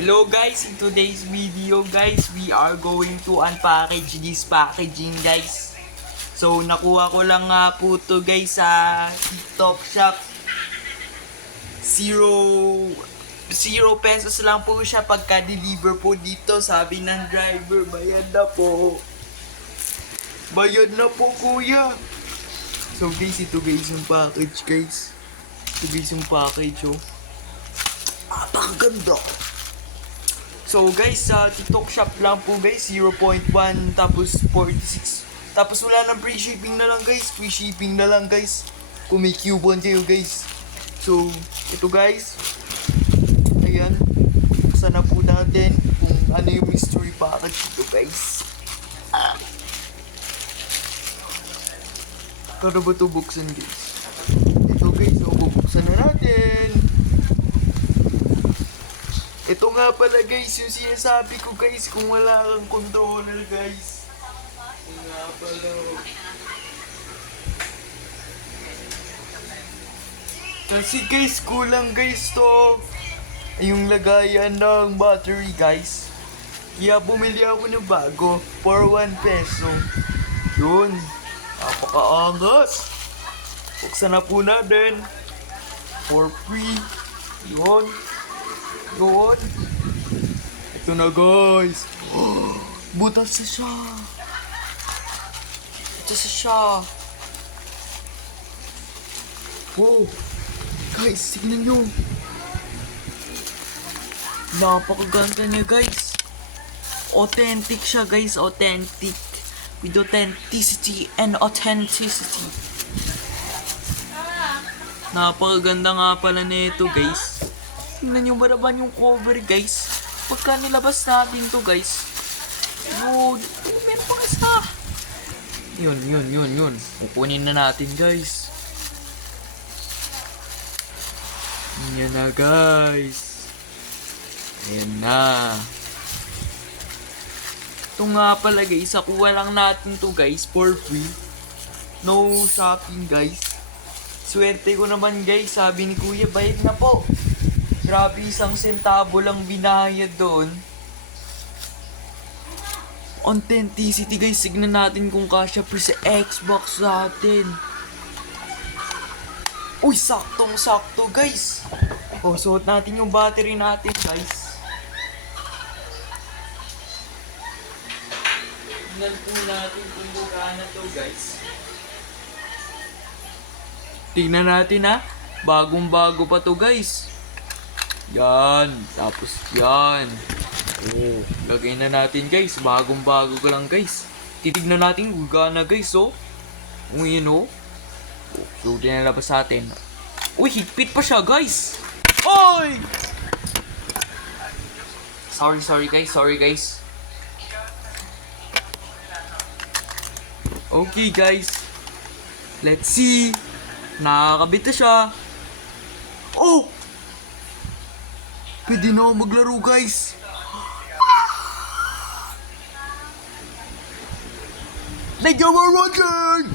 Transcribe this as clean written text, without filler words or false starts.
Hello guys, in today's video guys, we are going to unpackage this packaging guys. So nakuha ko lang nga po to guys sa TikTok shop. Zero pesos lang po siya pagka-deliver po dito. Sabi ng driver, bayad na po. Bayad na po kuya. So guys, ito guys yung package guys. Ito guys yung package oh. Napakaganda. So guys, sa TikTok shop lang po guys, 0.1 tapos 46. Tapos wala nang free shipping na lang guys, free shipping na lang guys. Kung may coupon kayo guys. So, ito guys. Ayan. Buksan na po natin kung ano yung mystery package ito guys. Para ba ito buksan guys? Ito guys, so bubuksan na natin. Ito nga pala guys, yung sinasabi ko guys, kung wala kang controller guys. Ito nga pala. Kasi guys, kulang guys to. Yung lagayan ng battery guys. Kaya bumili ako ng bago for 1 peso. Yun. Napakaangas. Buksan na po natin. For free. Yun. Yun. Ito na guys. Butas na siya. Butas na siya. Wow. Guys, tignan nyo. Napakaganda niya guys. Authentic siya guys. Authentic. With authenticity and authenticity. Napakaganda nga pala nito guys. Tingnan nyo baraban yung cover guys. Pagka nilabas natin to guys. Yun. Meron pa isa. Yun. Kukunin na natin guys. Yan na guys. Ayan na. Ito nga pala guys. Nakuha lang natin to guys for free. No shopping guys. Swerte ko naman guys. Sabi ni kuya, bayad na po. Grabe, 1 centavo lang binayad doon. Authenticity guys, signan natin kung kasya pre sa Xbox natin. Uy, saktong-sakto guys. O, suot natin yung battery natin guys. Tingnan po natin kung bukana to guys. Tingnan natin ha. Bagong-bago pa to guys. Yan. Tapos yan. Oh, lagay na natin guys. Bagong-bago ko lang guys. Titignan natin kung gana guys oh. Uy, yun oh. So, dinalabas natin. Uy, higpit pa siya guys. Oy! Sorry guys. Okay guys. Let's see. Nakakabit na siya. Oh! Pwede na ako maglaro guys. Let's go, we're watching!